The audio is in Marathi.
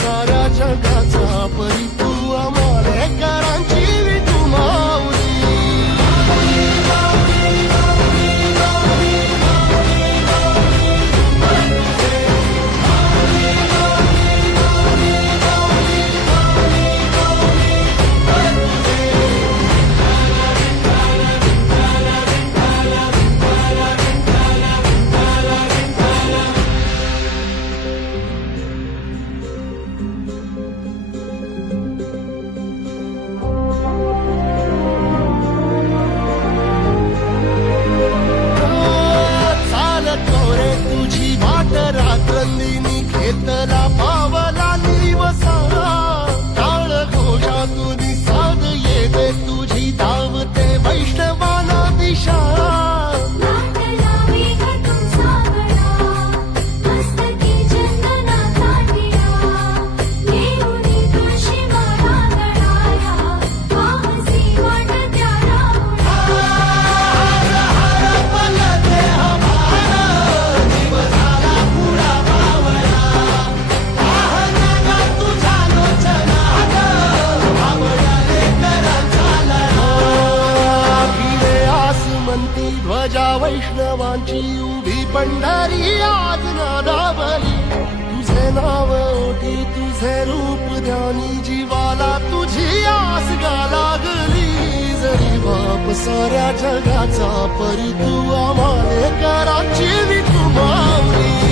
साऱ्या जगाचा परी तू आम्हाला करांची विठू माऊली. रात्रंदिनी घेतला पावला निवसा टाळ घोषातून साध येते तुझी धावते वैष्णवाना दिशा. ध्वजा वैष्णवांची उभी पंढरी आज नादावली. तुझे नाव ओठी तुझे रूप ध्यानी जीवाला तुझी आस गा लागली. जरी बाप साऱ्या जगाचा परी तू आम्हाला करांची विठू माऊली.